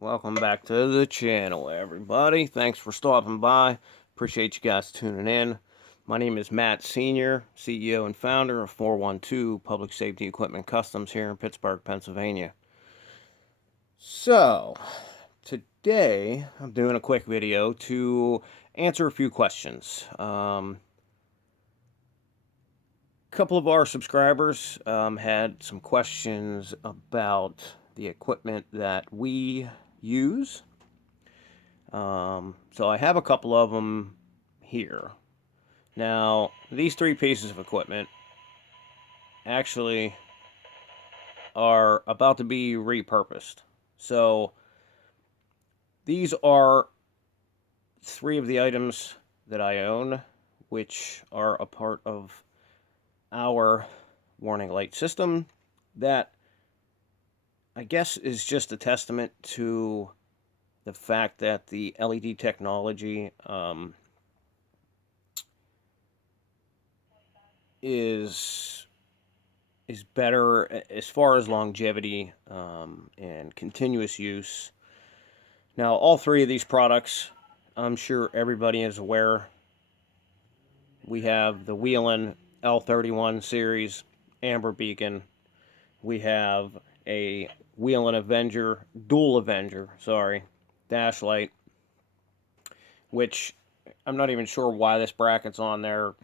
Welcome back to the channel, everybody. Thanks for stopping by. Appreciate you guys tuning in. My name is Matt Sr., CEO and founder of 412 Public Safety Equipment Customs here in Pittsburgh, Pennsylvania. So, today I'm doing a quick video to answer a few questions. A couple of our subscribers had some questions about the equipment that we use. So I have a couple of them here. Now, these three pieces of equipment actually are about to be repurposed. So these are three of the items that I own, which are a part of our warning light system that I guess is just a testament to the fact that the LED technology is better as far as longevity and continuous use. Now, all three of these products, I'm sure everybody is aware. We have the Whelen L31 series amber beacon. We have a Whelen Avenger, dual Avenger, sorry, dash light, which I'm not even sure why this bracket's on there.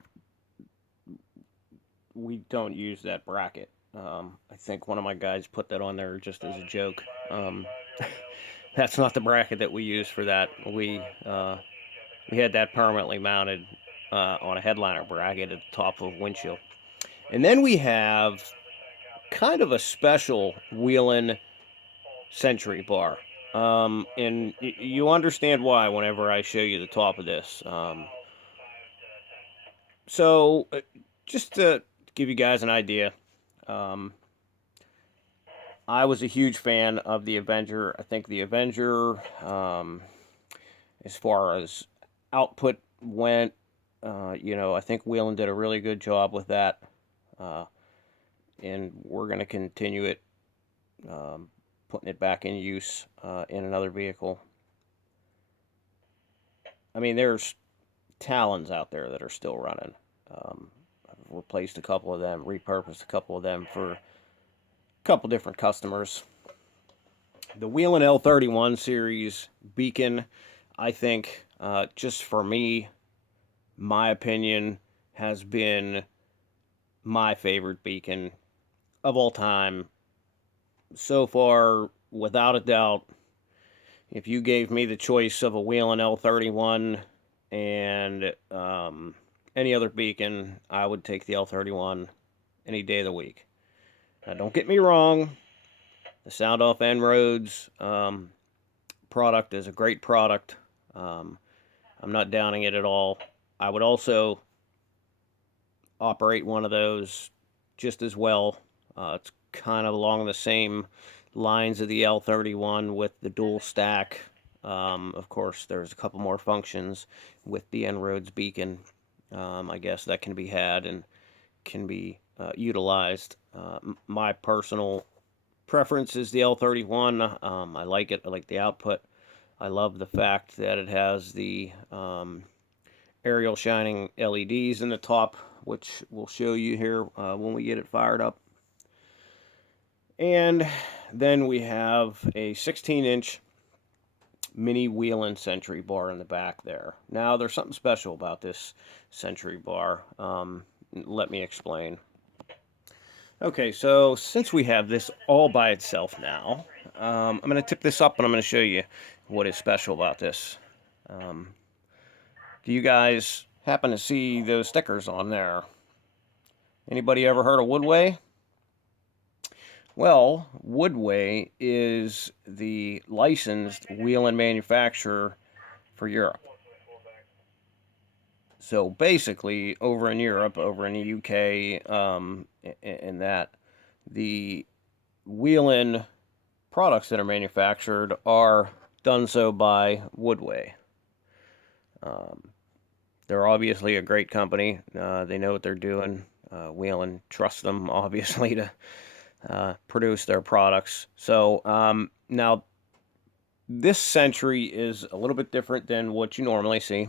We don't use that bracket. I think one of my guys put that on there just as a joke. That's not the bracket that we use for that. We had that permanently mounted on a headliner bracket at the top of a windshield. And then we have kind of a special Whelen Century bar. And you understand why whenever I show you the top of this. So, just to give you guys an idea, um, I was a huge fan of the Avenger. I think the Avenger, as far as output went, I think Whelen did a really good job with that, uh, and we're going to continue it, putting it back in use in another vehicle. I mean, there's Talons out there that are still running. I've replaced a couple of them, repurposed a couple of them for a couple different customers. The Whelen L31 series beacon, I think, just for me, my opinion, has been my favorite beacon of all time. So far, without a doubt, if you gave me the choice of a Whelen L31 and any other beacon, I would take the L31 any day of the week. Now, don't get me wrong, the Sound Off En-ROADS product is a great product. I'm not downing it at all. I would also operate one of those just as well. It's kind of along the same lines of the L31 with the dual stack. Of course, there's a couple more functions with the En-ROADS beacon. I guess that can be had and can be utilized. My personal preference is the L31. I like it. I like the output. I love the fact that it has the aerial shining LEDs in the top, which we'll show you here when we get it fired up. And then we have a 16-inch mini Whelen Century bar in the back there. Now, there's something special about this Century bar. Let me explain. Okay, so since we have this all by itself now, I'm going to tip this up and I'm going to show you what is special about this. Do you guys happen to see those stickers on there? Anybody ever heard of WoodWay? Well, WoodWay is the licensed Whelen manufacturer for Europe. So basically, over in Europe, over in the UK, and that, the Whelen products that are manufactured are done so by WoodWay. They're obviously a great company. They know what they're doing. Whelen trusts them, obviously, to produce their products. So now, This Century is a little bit different than what you normally see.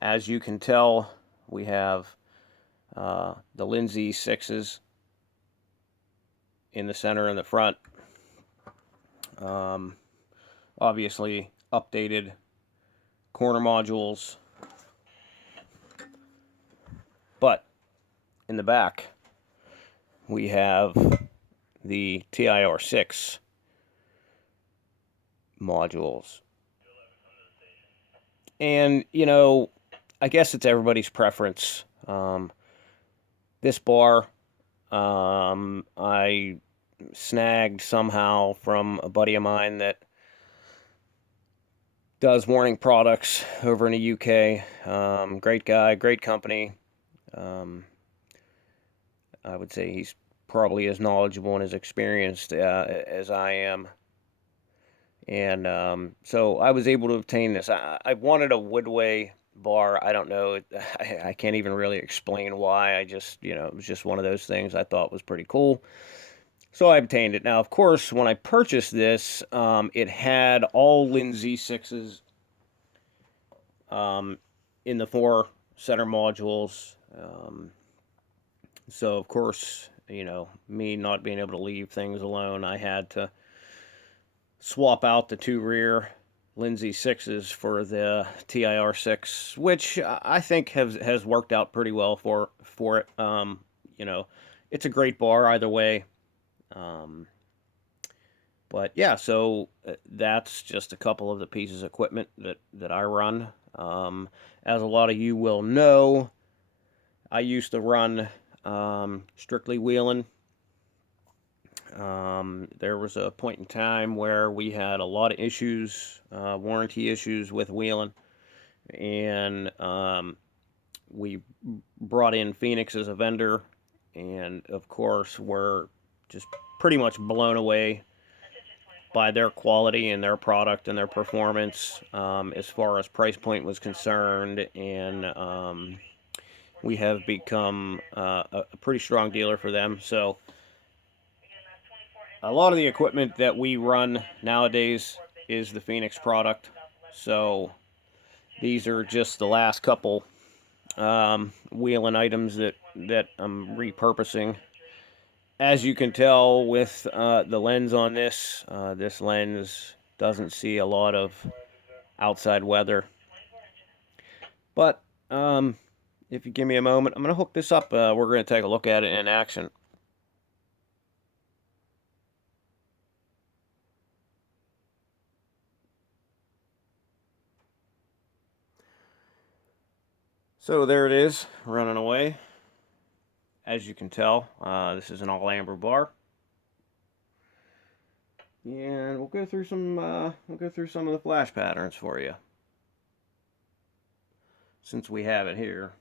As you can tell, we have the Lindsay 6s in the center and the front. Obviously, updated corner modules. But in the back, we have the TIR6 modules. And, you know, I guess it's everybody's preference. This bar, I snagged somehow from a buddy of mine that does warning products over in the UK. Great guy, great company. I would say he's probably as knowledgeable and as experienced as I am. And so I was able to obtain this. I wanted a WoodWay bar. I don't know. I can't even really explain why. I just, it was just one of those things I thought was pretty cool. So I obtained it. Now, of course, when I purchased this, it had all Lindsay 6s in the 4 center modules. So, of course, me not being able to leave things alone, I had to swap out the 2 rear Lindsay 6s for the TIR6, which I think has worked out pretty well for it. It's a great bar either way. But yeah, so that's just a couple of the pieces of equipment that I run. As a lot of you will know, I used to run strictly Whelen. There was a point in time where we had a lot of issues, warranty issues with Whelen, and we brought in Phoenix as a vendor, and of course we're just pretty much blown away by their quality and their product and their performance as far as price point was concerned, and we have become a pretty strong dealer for them. So a lot of the equipment that we run nowadays is the Phoenix product. So these are just the last couple Whelen items that I'm repurposing. As you can tell with the lens on this, this lens doesn't see a lot of outside weather. But if you give me a moment, I'm going to hook this up. We're going to take a look at it in action. So there it is, running away. As you can tell, this is an all amber bar. And we'll go through some of the flash patterns for you, since we have it here.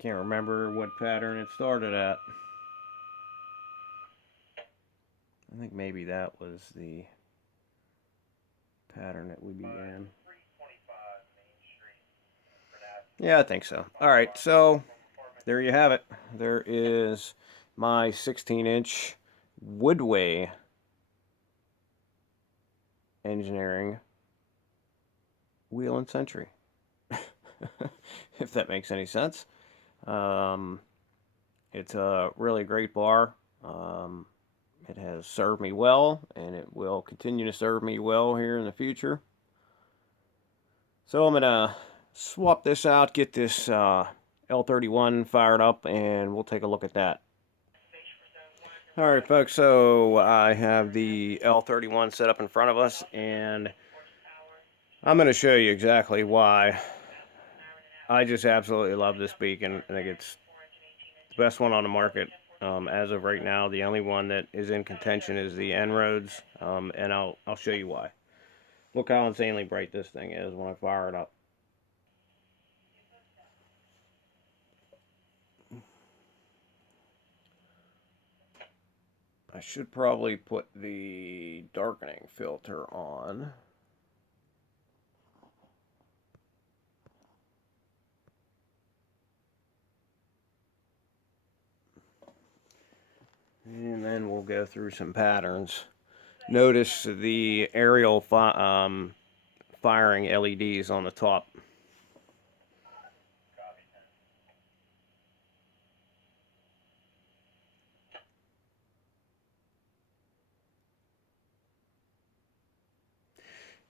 can't remember what pattern it started at. I think maybe that was the pattern that we began. Yeah, I think so. All right, so there you have it. There is my 16-inch WoodWay engineering Whelen Century. If that makes any sense. It's a really great bar. It has served me well, and it will continue to serve me well here in the future. So I'm going to swap this out, get this L31 fired up, and we'll take a look at that. Alright folks, so I have the L31 set up in front of us, and I'm going to show you exactly why I just absolutely love this beacon. I think it's the best one on the market. As of right now, the only one that is in contention is the En-ROADS, and I'll show you why. Look how insanely bright this thing is when I fire it up. I should probably put the darkening filter on. And then we'll go through some patterns. Notice the aerial firing LEDs on the top.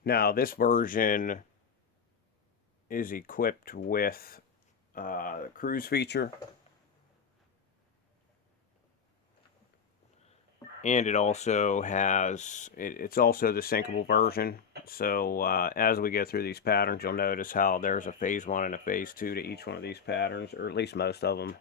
Now this version is equipped with the cruise feature, and it also has it's also the syncable version. So as we go through these patterns, you'll notice how there's a phase 1 and a phase 2 to each one of these patterns, or at least most of them.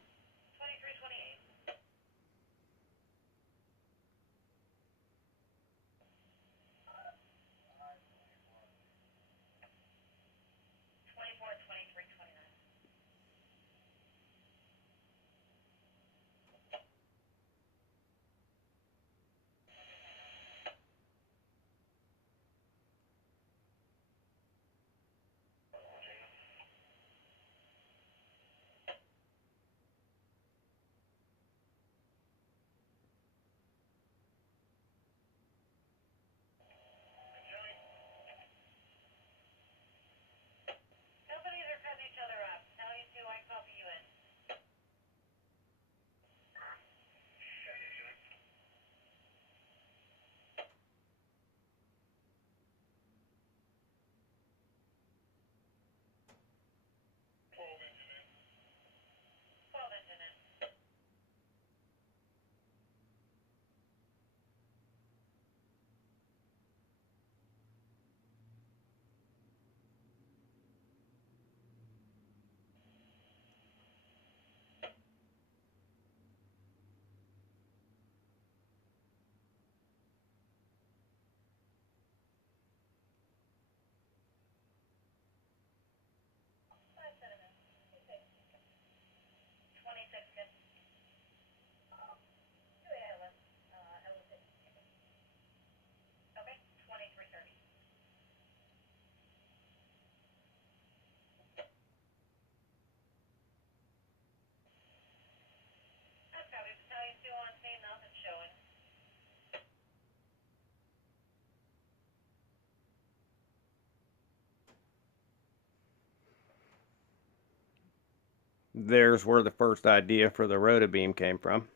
There's where the first idea for the rotobeam came from.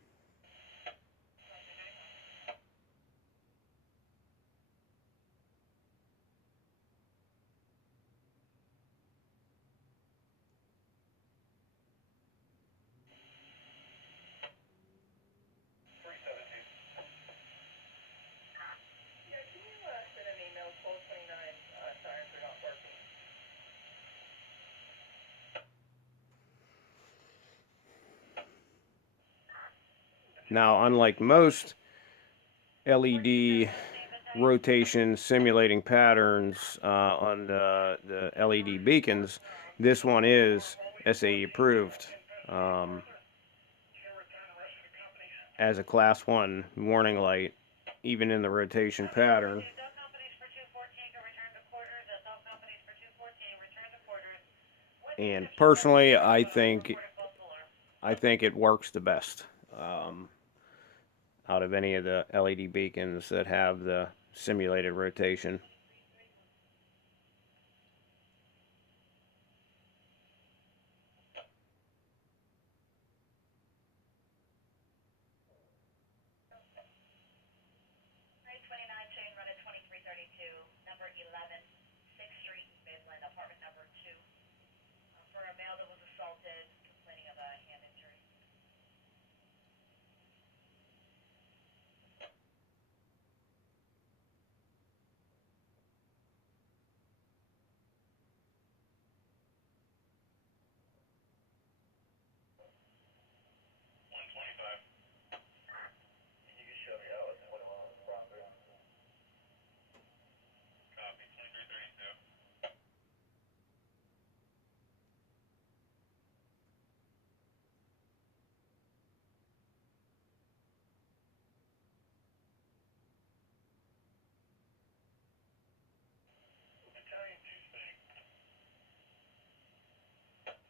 Now, unlike most LED rotation simulating patterns on the LED beacons, this one is SAE approved. as a class 1 warning light, even in the rotation pattern. And personally, I think it works the best out of any of the LED beacons that have the simulated rotation. Number 11, 6th Street, Midland, apartment number 2, for a male that was assaulted, complaining of a hand injury.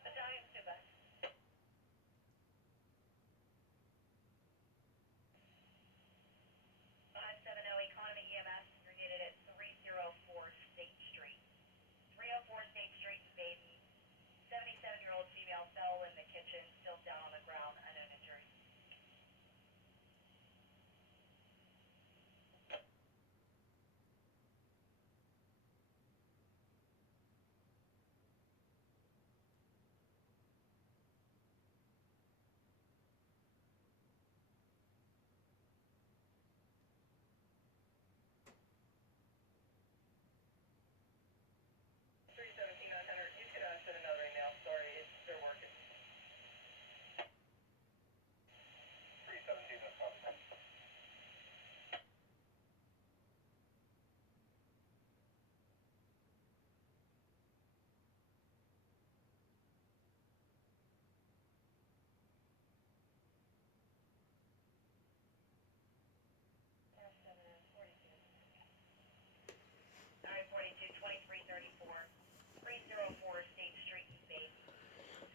Italian Tuba. 570 Economy EMS, you're needed at 304 State Street. 304 State Street, baby. 77-year-old female fell in the kitchen, still down on the ground, unknown injury. You could send another email. Sorry, they're working. 317, no problem.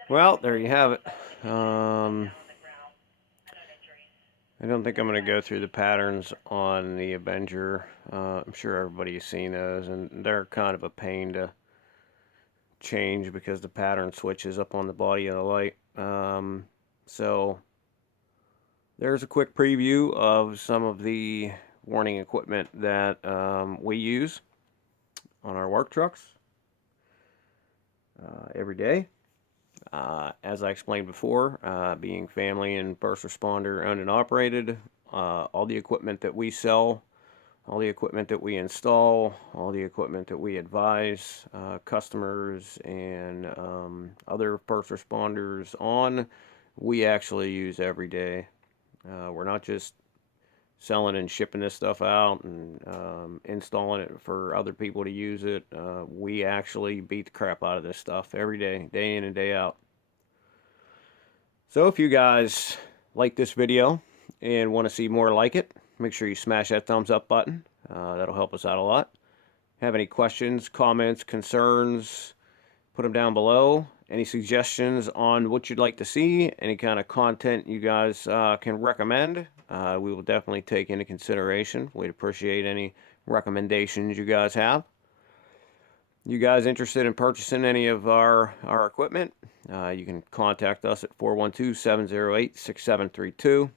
Well, there you have it. I don't think I'm going to go through the patterns on the Avenger. I'm sure everybody's seen those, and they're kind of a pain to change because the pattern switches up on the body of the light. So there's a quick preview of some of the warning equipment that we use on our work trucks every day. As I explained before, being family and first responder owned and operated, all the equipment that we sell, all the equipment that we install, all the equipment that we advise customers and other first responders on, we actually use every day. We're not just selling and shipping this stuff out and installing it for other people to use it. We actually beat the crap out of this stuff every day, day in and day out. So if you guys like this video and want to see more like it, make sure you smash that thumbs up button. That'll help us out a lot. Have any questions, comments, concerns, put them down below. Any suggestions on what you'd like to see, any kind of content you guys can recommend, we will definitely take into consideration. We'd appreciate any recommendations you guys have. You guys interested in purchasing any of our equipment, you can contact us at 412-708-6732.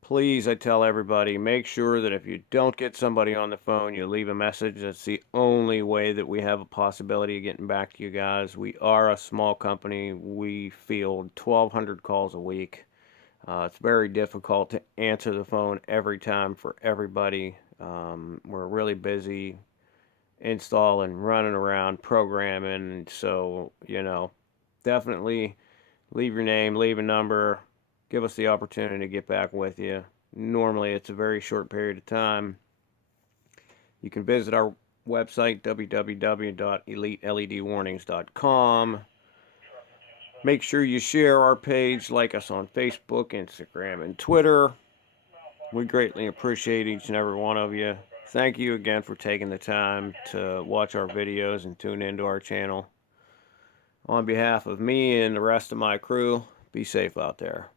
Please, I tell everybody, make sure that if you don't get somebody on the phone, you leave a message. That's the only way that we have a possibility of getting back to you guys. We are a small company. We field 1,200 calls a week. It's very difficult to answer the phone every time for everybody. We're really busy installing, running around, programming. So, definitely leave your name, leave a number. Give us the opportunity to get back with you. Normally, it's a very short period of time. You can visit our website, www.eliteledwarnings.com. Make sure you share our page, like us on Facebook, Instagram, and Twitter. We greatly appreciate each and every one of you. Thank you again for taking the time to watch our videos and tune into our channel. On behalf of me and the rest of my crew, be safe out there.